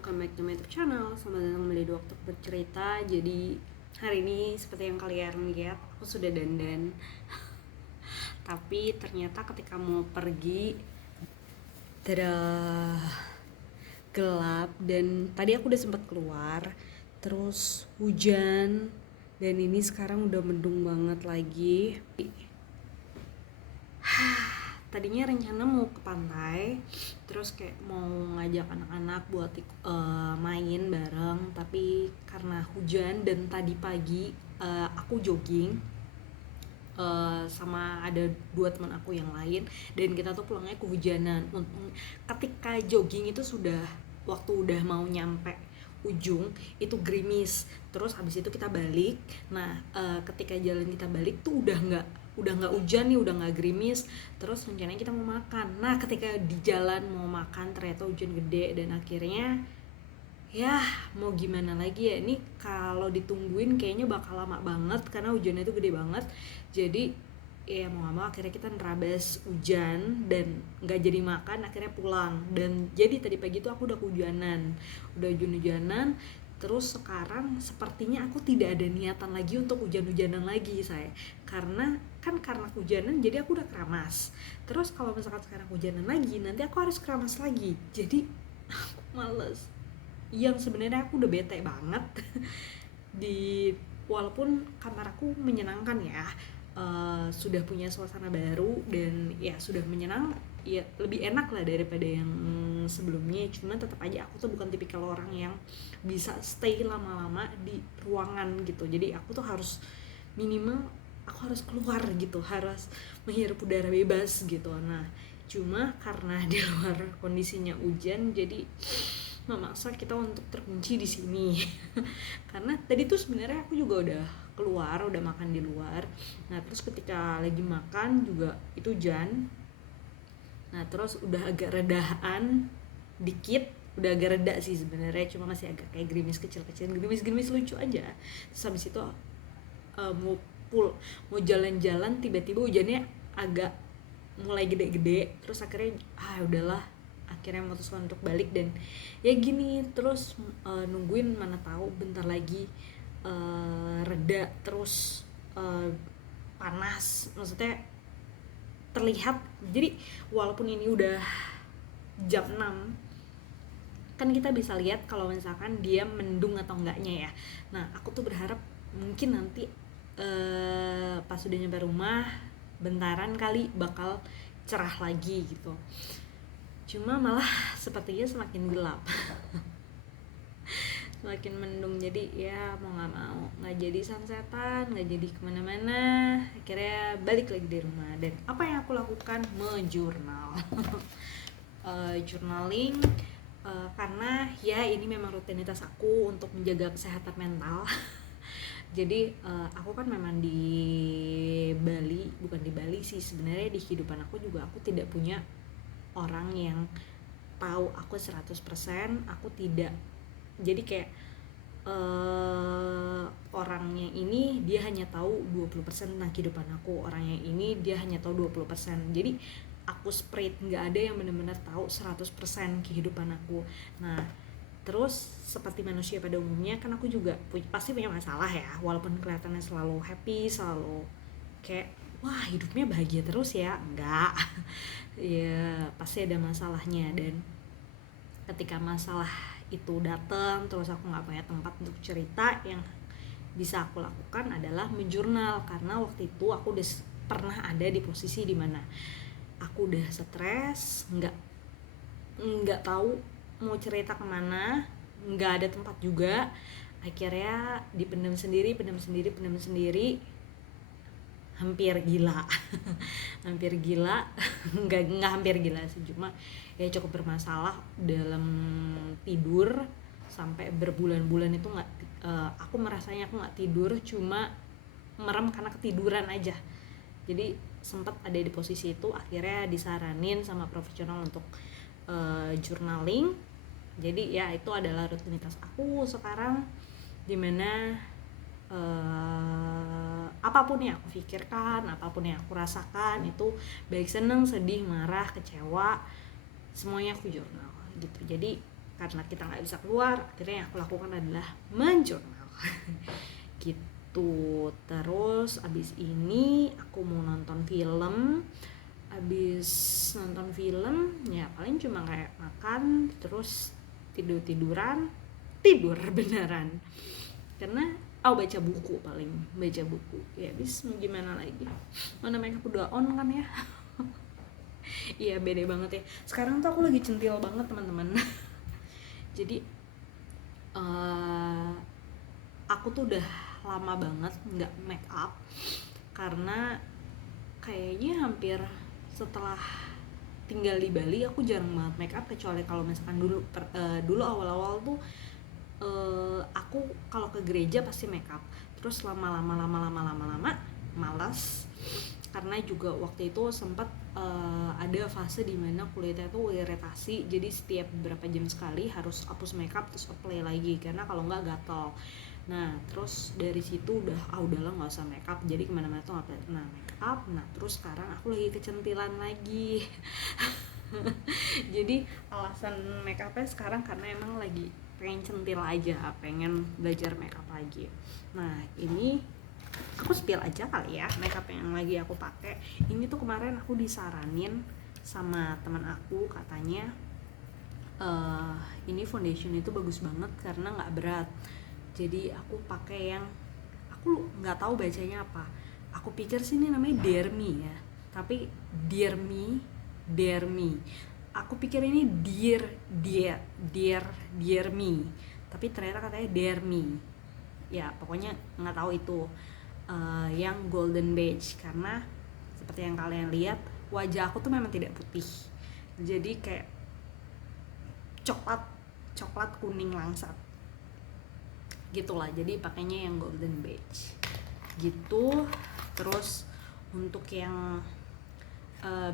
welcome back to my YouTube channel. Selamat datang kembali di Waktu Bercerita. Jadi hari ini seperti yang kalian lihat, aku sudah dandan. Tapi ternyata ketika mau pergi gelap, dan tadi aku udah sempat keluar, terus hujan, dan ini sekarang udah mendung banget lagi. Tadinya rencana mau ke pantai, terus kayak mau ngajak anak-anak buat main bareng, tapi karena hujan dan tadi pagi aku jogging sama ada 2 teman aku yang lain, dan kita tuh pulangnya kehujanan. Ketika jogging itu waktu udah mau nyampe ujung itu gerimis, terus habis itu kita balik. Nah ketika jalan kita balik tuh udah nggak hujan nih, udah nggak gerimis. Terus rencananya kita mau makan. Nah ketika di jalan mau makan ternyata hujan gede, dan akhirnya ya mau gimana lagi ya, ini kalau ditungguin kayaknya bakal lama banget karena hujannya itu gede banget. Jadi ya mau gak mau akhirnya kita nerabas hujan dan nggak jadi makan, akhirnya pulang. Dan jadi tadi pagi tuh aku udah hujan-hujanan. Terus sekarang sepertinya aku tidak ada niatan lagi untuk hujan-hujanan lagi karena hujanan jadi aku udah keramas. Terus kalau misalkan sekarang hujanan lagi, nanti aku harus keramas lagi. Jadi aku males. Yang sebenarnya aku udah bete banget walaupun kamar aku menyenangkan ya, sudah punya suasana baru dan ya sudah menyenangkan, ya lebih enak lah daripada yang sebelumnya. Cuman tetap aja aku tuh bukan tipikal orang yang bisa stay lama-lama di ruangan gitu. Jadi aku tuh harus minimal aku harus keluar gitu, harus menghirup udara bebas gitu. Nah cuma karena di luar kondisinya hujan, jadi memaksa kita untuk terkunci di sini. Karena tadi tuh sebenarnya aku juga udah makan di luar. Nah terus ketika lagi makan juga itu hujan. Nah terus udah agak redahan dikit, udah agak reda sih sebenarnya, cuma masih agak kayak gerimis kecil-kecil, gerimis lucu aja. Terus habis itu mau jalan-jalan, tiba-tiba hujannya agak mulai gede-gede. Terus akhirnya udahlah, akhirnya memutuskan untuk balik. Dan ya gini terus nungguin, mana tahu bentar lagi reda, terus panas, maksudnya terlihat. Jadi walaupun ini udah jam 6 kan kita bisa lihat kalau misalkan dia mendung atau enggaknya ya. Nah aku tuh berharap mungkin nanti pas udah nyampe rumah bentaran kali bakal cerah lagi gitu. Cuma malah sepertinya semakin gelap. Semakin mendung, jadi ya mau gak mau gak jadi sunsetan, gak jadi kemana-mana. Akhirnya balik lagi di rumah. Dan apa yang aku lakukan? Menjurnal. Journaling karena ya ini memang rutinitas aku untuk menjaga kesehatan mental. Jadi aku kan memang di Bali, bukan di Bali sih sebenarnya, di kehidupan aku juga aku tidak punya orang yang tahu aku 100%. Aku tidak, jadi kayak orangnya ini dia hanya tahu 20% tentang kehidupan aku, orangnya ini dia hanya tahu 20%. Jadi aku spread, nggak ada yang benar-benar tahu 100% kehidupan aku. Nah terus seperti manusia pada umumnya kan aku juga pasti punya masalah ya, walaupun kelihatannya selalu happy, selalu kayak wah hidupnya bahagia terus ya, enggak. Ya pasti ada masalahnya. Dan ketika masalah itu datang terus aku nggak punya tempat untuk cerita, yang bisa aku lakukan adalah menjurnal. Karena waktu itu aku udah pernah ada di posisi dimana aku udah stres, nggak tahu mau cerita kemana, nggak ada tempat juga. Akhirnya dipendam sendiri, hampir gila. Hampir gila. nggak hampir gila sih, cuma ya cukup bermasalah dalam tidur. Sampai berbulan-bulan itu aku merasanya aku nggak tidur, cuma merem karena ketiduran aja. Jadi sempat ada di posisi itu. Akhirnya disaranin sama profesional untuk journaling. Jadi ya itu adalah rutinitas aku sekarang, dimana apapun yang aku pikirkan, apapun yang aku rasakan, itu baik seneng, sedih, marah, kecewa, semuanya aku jurnal gitu. Jadi karena kita nggak bisa keluar, akhirnya yang aku lakukan adalah menjurnal. Gitu. Terus abis ini aku mau nonton film. Abis nonton film ya paling cuma kayak makan terus tidur beneran, karena baca buku, paling baca buku ya. Abis mau gimana lagi, mana makeup udah on kan ya. Iya beda banget ya sekarang tuh, aku lagi centil banget teman-teman. Jadi aku tuh udah lama banget nggak make up, karena kayaknya hampir setelah tinggal di Bali aku jarang banget make up, kecuali kalau misalkan dulu awal-awal tuh aku kalau ke gereja pasti make up, terus lama-lama malas, karena juga waktu itu sempat ada fase dimana kulitnya tuh iritasi, jadi setiap beberapa jam sekali harus hapus makeup terus apply lagi, karena kalau nggak gatal. Nah terus dari situ udahlah nggak usah makeup, jadi kemana-mana tuh nggak pernah makeup. Nah terus sekarang aku lagi kecentilan lagi. Jadi alasan makeupnya sekarang karena emang lagi pengen centil aja, pengen belajar makeup lagi. Nah ini aku spill aja kali ya makeup yang lagi aku pakai. Ini tuh kemarin aku disaranin sama teman aku, katanya ini foundation itu bagus banget karena nggak berat. Jadi aku pakai yang aku nggak tahu bacanya apa. Aku pikir sih ini namanya Dermi ya, tapi Dermi. Aku pikir ini Dermi, tapi ternyata katanya Dermi. Ya pokoknya nggak tahu itu. Yang golden beige, karena seperti yang kalian lihat wajah aku tuh memang tidak putih, jadi kayak coklat kuning langsat gitulah, jadi pakainya yang golden beige gitu. Terus untuk yang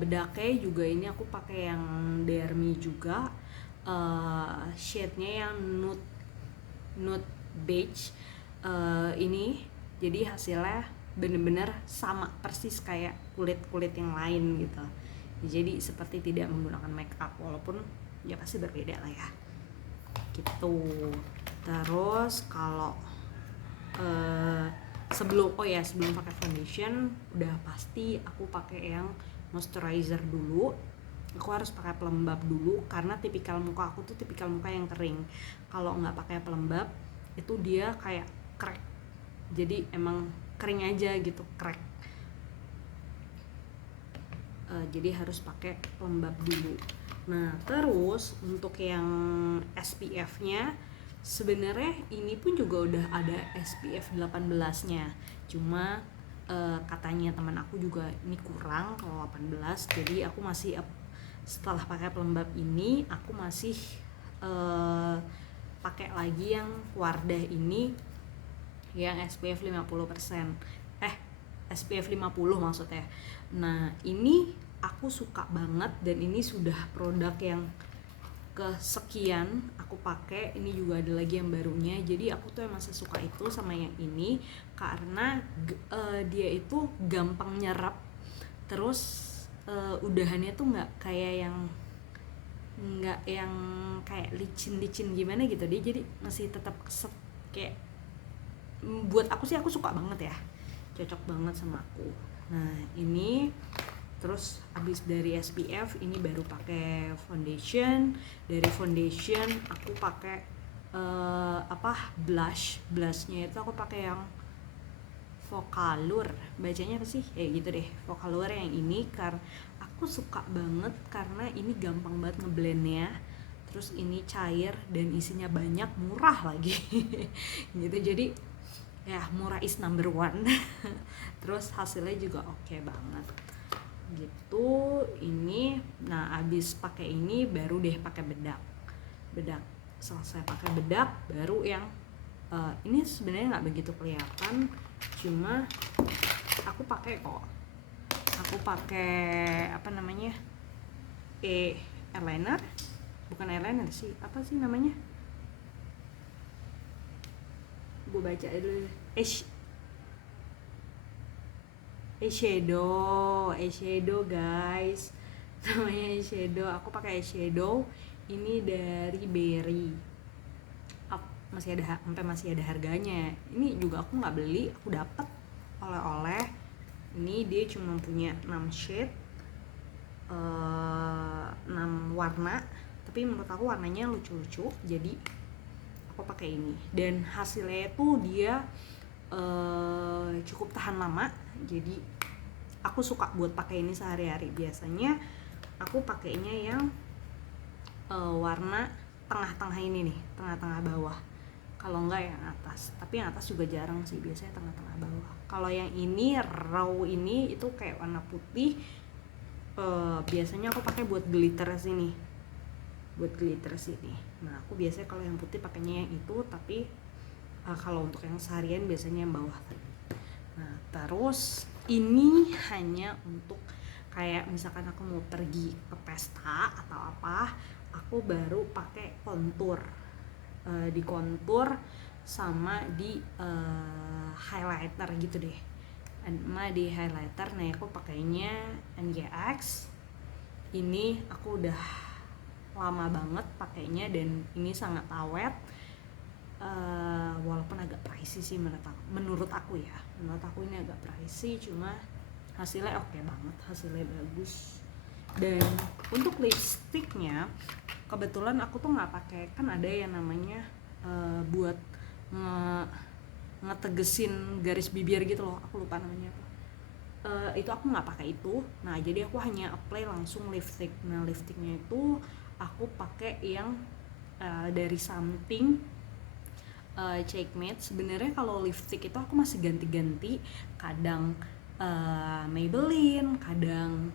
bedaknya juga ini aku pakai yang Dermi juga, shade-nya yang nude beige ini. Jadi hasilnya bener-bener sama persis kayak kulit yang lain gitu. Jadi seperti tidak menggunakan make up, walaupun ya pasti berbeda lah ya gitu. Terus kalau sebelum pakai foundation udah pasti aku pakai yang moisturizer dulu. Aku harus pakai pelembab dulu karena tipikal muka aku tuh tipikal muka yang kering. Kalau nggak pakai pelembab itu dia kayak crack, jadi emang kering aja gitu, crack. Jadi harus pakai pelembab dulu. Nah terus untuk yang SPF-nya sebenarnya ini pun juga udah ada SPF 18-nya, cuma katanya teman aku juga ini kurang kalau 18, jadi aku masih setelah pakai pelembab ini aku masih pakai lagi yang Wardah ini yang SPF 50%, SPF 50 maksudnya. Nah ini aku suka banget, dan ini sudah produk yang kesekian aku pakai. Ini juga ada lagi yang barunya, jadi aku tuh emang suka itu sama yang ini karena dia itu gampang nyerap, terus udahannya tuh nggak kayak yang kayak licin gimana gitu, dia jadi masih tetap keset. Kayak buat aku sih, aku suka banget ya, cocok banget sama aku. Nah ini terus abis dari SPF ini baru pakai foundation. Dari foundation aku pakai blushnya itu aku pakai yang Vocalour, bacanya apa sih gitu deh, Vocalour yang ini. Karena aku suka banget karena ini gampang banget ngeblendnya, terus ini cair dan isinya banyak, murah lagi. Gitu, jadi ya murah is number one. Terus hasilnya juga oke banget gitu. Ini nah abis pakai ini baru deh pakai bedak. Selesai pakai bedak baru yang ini sebenarnya nggak begitu kelihatan, cuma aku pakai apa namanya, eyeliner, bukan eyeliner sih, apa sih namanya, gue baca dulu. Eyeshadow guys, namanya eyeshadow. Aku pakai eyeshadow Ini dari Berry. Masih ada harganya. Ini juga aku nggak beli, aku dapat oleh-oleh. Ini dia cuma punya 6 shade, 6 warna, tapi menurut aku warnanya lucu-lucu, jadi aku pakai ini. Dan hasilnya tuh dia cukup tahan lama, jadi aku suka buat pakai ini sehari-hari. Biasanya aku pakainya yang warna tengah-tengah ini nih, tengah-tengah bawah. Kalau enggak yang atas, tapi yang atas juga jarang sih, biasanya tengah-tengah bawah. Kalau yang ini raw ini itu kayak warna putih, biasanya aku pakai buat glitter sini, Nah aku biasanya kalau yang putih pakainya yang itu, tapi kalau untuk yang seharian biasanya yang bawah tadi. Nah terus ini hanya untuk kayak misalkan aku mau pergi ke pesta atau apa, aku baru pakai kontur, di kontur sama di highlighter gitu deh. Sama di highlighter, nah aku pakainya NGX. Ini aku udah lama banget pakainya dan ini sangat awet. Walaupun agak pricey sih menurut aku ya. Menurut aku ini agak pricey, cuma hasilnya oke banget, hasilnya bagus. Dan untuk lipstiknya kebetulan aku tuh nggak pakai, kan ada yang namanya buat ngetegesin garis bibir gitu loh, aku lupa namanya apa. Itu aku nggak pakai itu. Nah jadi aku hanya apply langsung lipstick. Nah lipsticknya itu aku pakai yang dari Something, Checkmate. Sebenarnya kalau lipstick itu aku masih ganti-ganti, kadang Maybelline, kadang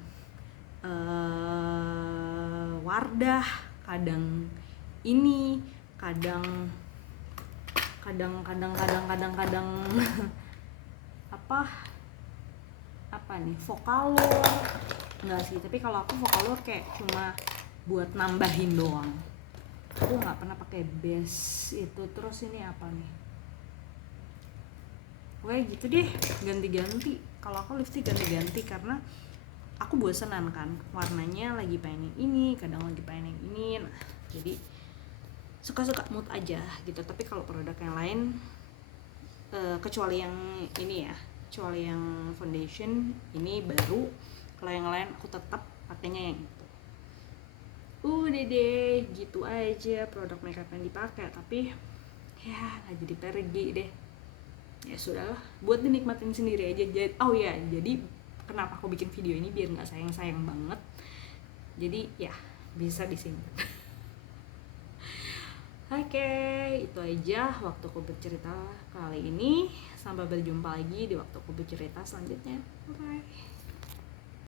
Wardah, kadang ini, kadang apa nih, Vocaloid. Enggak sih, tapi kalau aku Vocaloid kayak cuma buat nambahin doang. Aku nggak pernah pakai base itu. Terus ini apa nih? Oke gitu deh, ganti-ganti. Kalau aku lipstick ganti-ganti karena aku bosenan kan, warnanya lagi pengen yang ini, kadang lagi pengen yang ini. Nah, jadi suka-suka mood aja gitu. Tapi kalau produk yang lain, kecuali yang ini ya, kecuali yang foundation ini baru, kalau yang lain aku tetap pakainya yang itu. Udah deh, gitu aja produk makeup yang dipakai. Tapi ya nggak jadi pergi deh. Ya sudahlah, buat dinikmatin sendiri aja. Oh ya, jadi kenapa aku bikin video ini biar nggak sayang-sayang banget. Jadi ya bisa disimpan. Oke, itu aja waktuku bercerita kali ini. Sampai berjumpa lagi di waktuku bercerita selanjutnya. Bye.